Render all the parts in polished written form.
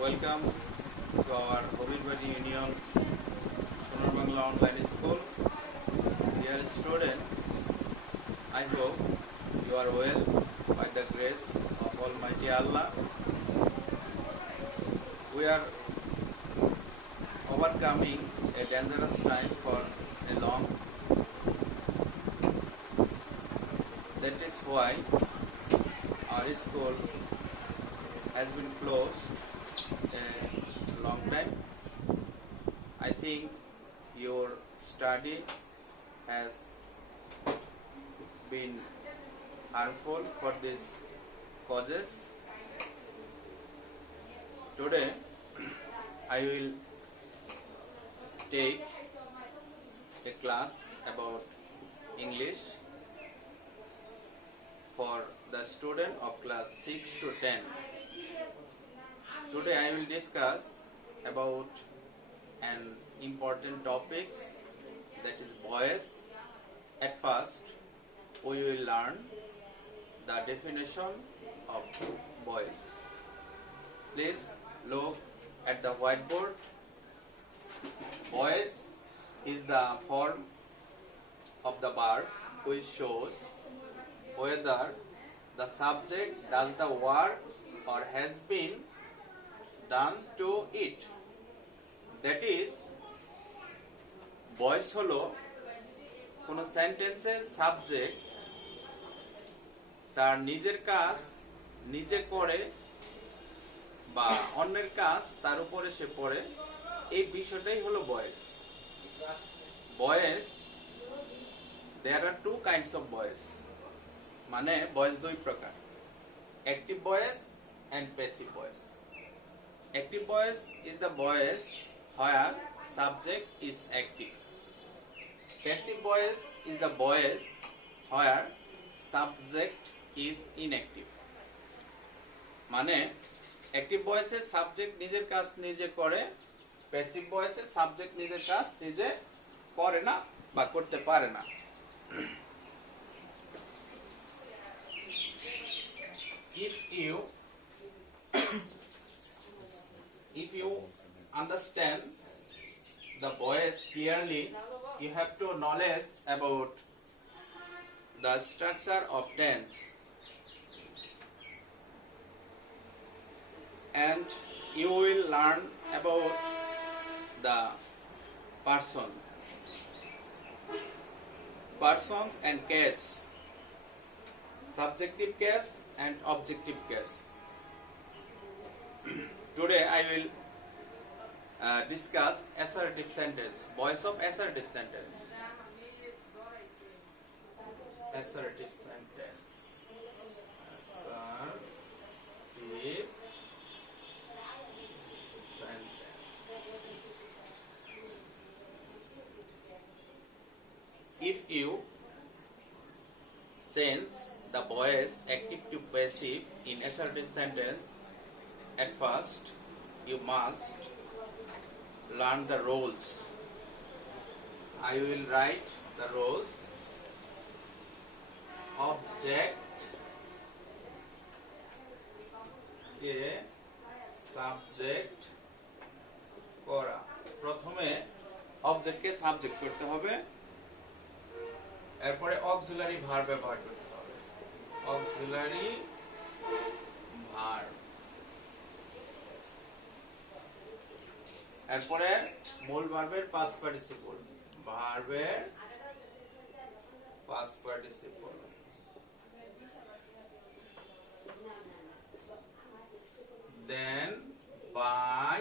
Welcome to our Hobirbaji Union Sonar Bangla Online School. Dear student, I hope you are well by the grace of Almighty Allah. We are overcoming a dangerous time for a long. That is why our school has been closed a long time. I think your study has been harmful for these causes. Today I will take a class about English for the student of class 6 to 10. Today I will discuss about an important topics, that is voice. At first we will learn the definition of voice. Please look at the whiteboard. Voice is the form of the verb which shows whether the subject does the work or has been done to it. That is, voice হলো কোন সেন্টেন্সের সাবজেক্ট তার নিজের কাজ নিজে করে বা অন্যের কাজ তার উপরে সে পড়ে, এই বিষয়টাই হলো voice. Voice, there are two kinds of voice, মানে ভয়েস দুই প্রকার, active voice and passive voice. Active voice is the voice where subject is active. Passive voice is the voice where subject is inactive. মানে অ্যাক্টিভ ভয়েসের সাবজেক্ট নিজের কাজ নিজে করে, প্যাসিভ ভয়েসের সাবজেক্ট নিজের কাজ নিজে করে না বা করতে পারে না। If you understand the voice clearly, you have to knowledge about the structure of tense, and you will learn about the persons and case, subjective case and objective case. Today I will discuss assertive sentence, voice of assertive sentence. Assertive sentence. Assertive sentence. If you change the voice active to passive in assertive sentence, at first you must learn the roles. I will write the roles. Object কে সাবজেক্ট করা, প্রথমে অবজেক্ট কে সাবজেক্ট করতে হবে, এরপরে auxiliary verb ব্যবহার করতে হবে। Auxiliary verb, এরপরে মূল ভার্বের পাস্ট পার্টিসিপল, ভার্বের past participle, then by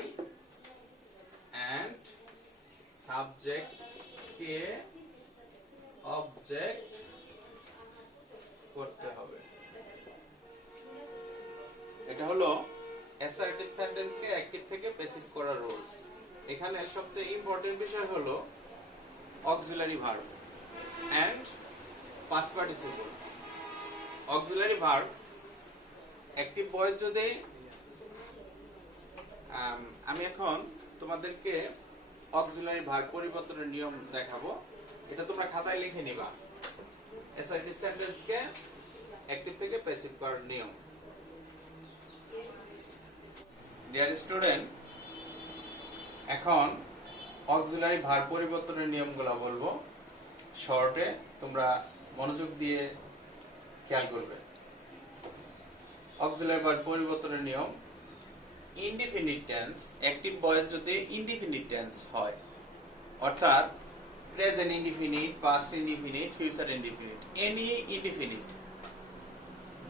and subject কে অবজেক্ট করতে হবে। এটা হলো অ্যাসার্টিভ সেন্টেন্স কে অ্যাক্টিভ থেকে প্যাসিভ করার রুলস। এখানে সবচেয়ে ইম্পর্টেন্ট বিষয় হলো auxiliary verb and past participle. Auxiliary verb active voice যদি আমি এখন তোমাদেরকে অক্সিলারি ভার্ব পরিবর্তনের নিয়ম দেখাবো, এটা তোমরা খাতায় লিখে নিবা। অ্যাসার্টিভ সেন্টেন্স কে অ্যাক্টিভ থেকে প্যাসিভ করার নিয়ম। ডিয়ার স্টুডেন্ট, এখন অক্সিলারি ভার্ব পরিবর্তনের নিয়মগুলো বলবো শর্টে, তোমরা মনোযোগ দিয়ে খেয়াল করবে। অক্সিলারি ভার্ব পরিবর্তনের নিয়ম: ইনডিফিনিট টেন্স, অ্যাক্টিভ ভয়েস যদি ইনডিফিনিট টেন্স হয়, অর্থাৎ present indefinite, past indefinite, future indefinite, any indefinite,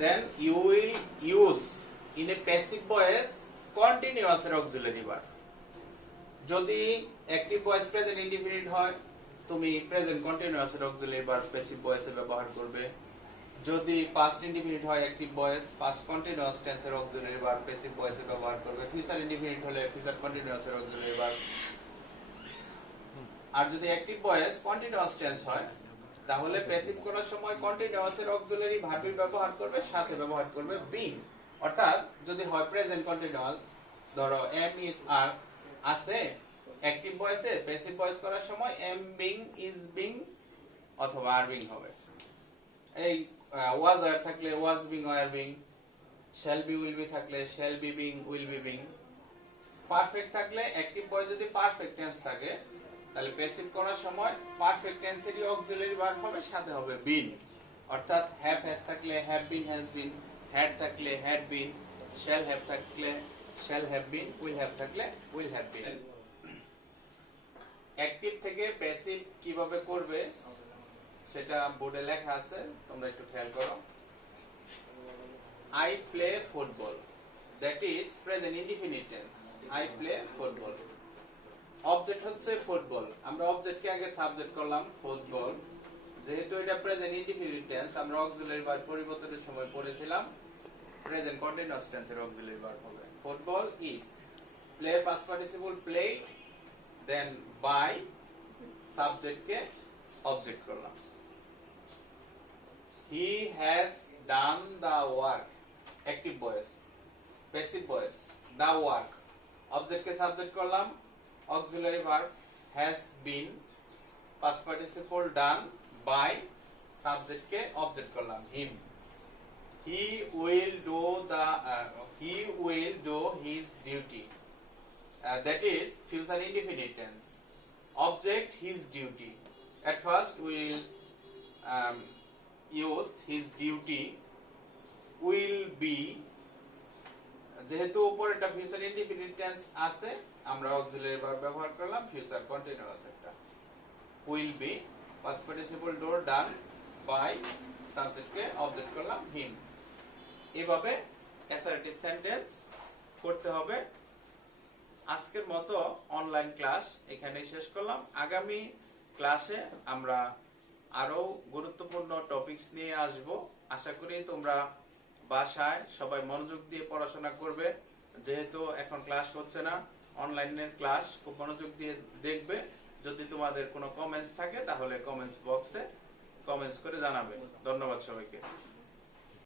then you will use in a passive voice continuous auxiliary verb. যদি অ্যাক্টিভ ভয়েস প্রেজেন্ট ইনডিফিনিট হয়, তুমি present continuous auxiliary verb passive ভয়েসে ব্যবহার করবে। যদি পাস্ট ইনডিফিনিট হয় অ্যাক্টিভ ভয়েস, পাস্ট কন্টিনিউয়াস টেন্সের auxiliary verb passive ভয়েসে ব্যবহার করবে। ফিউচার ইনডিফিনিট হলে ফিউচার কন্টিনিউয়াসের অক্সিলারি ভার্ব। আর যদি অ্যাক্টিভ ভয়েস কন্টিনিউয়াস টেন্স হয়, তাহলে প্যাসিভ করার সময় কন্টিনিউয়াসের অক্সিলারি ভার্বই ব্যবহার করবে, সাথে ব্যবহার করবে বিং। অর্থাৎ যদি হয় প্রেজেন্ট কন্টিনিউয়াস, ধরো এম ইজ আর আছে অ্যাক্টিভ ভয়েসে, প্যাসিভ ভয়েস করার সময় এম বিং, ইজ বিং অথবা আর বিং হবে। এই ওয়াজ ওয়্যার থাকলে was being, were being. Shall be will be থাকলে shall be being, will be being. Perfect থাকলে, অ্যাক্টিভ ভয়েস যদি পারফেক্ট টেন্স থাকে, তাহলে প্যাসিভ করার সময় পারফেক্ট টেন্সেরই অক্সিলারি ভার্ব হবে, সাথে হবে বিন। অর্থাৎ হ্যাভ হ্যাজ থাকলে have been, has been. Had থাকলে হ্যাড বিন। শ্যাল হ্যাভ থাকলে shall have been. Will have থাকলে উইল হ্যাভ বিন। অ্যাক্টিভ থেকে প্যাসিভ কিভাবে করবে সেটা বোর্ডে লেখা আছে, তোমরা একটু খেয়াল করো। I play football, that is present indefinite tense. I play football. Object হচ্ছে ফুটবল, আমরা অবজেক্টকে আগে সাবজেক্ট করলাম ফুটবল। যেহেতু এটা প্রেজেন্ট ইনডিফিনিট টেন্স, আমরা অক্সিলারি ভার্ব পরিবর্তনের সময় পড়েছিলাম প্রেজেন্ট কন্টিনিউয়াস টেন্সের অক্সিলারি ভার্ব হবে। Football is, play past participle played, then by, সাবজেক্টকে অবজেক্ট করলাম। He has done the work, active voice. Passive voice the work, অবজেক্টকে সাবজেক্ট করলাম, auxiliary verb has been, past participle done by, subject ke object করলাম him. He will do his duty, that is future indefinite tense. Object his duty, at first we will use his duty. Will be, যেহেতু উপরে একটা future indefinite tense আছে, আমরা auxiliary verb ব্যবহার করলাম future continuous একটা। Will be, past participle do done by, সাবজেক্টকে object করলাম হিম। এইভাবে অ্যাসার্টিভ সেন্টেন্স করতে হবে। আজকের মতো অনলাইন ক্লাস এখানেই শেষ করলাম। আগামী ক্লাসে আমরা আরো গুরুত্বপূর্ণ টপিকস নিয়ে আসব। আশা করি তোমরা বাসায় সবাই মনোযোগ দিয়ে পড়াশোনা করবে। যেহেতু এখন ক্লাস হচ্ছে না, অনলাইনের ক্লাস খুব মনোযোগ দিয়ে দেখবে। যদি তোমাদের কোনো কমেন্টস থাকে তাহলে কমেন্টস বক্সে কমেন্টস করে জানাবে। ধন্যবাদ সবাইকে।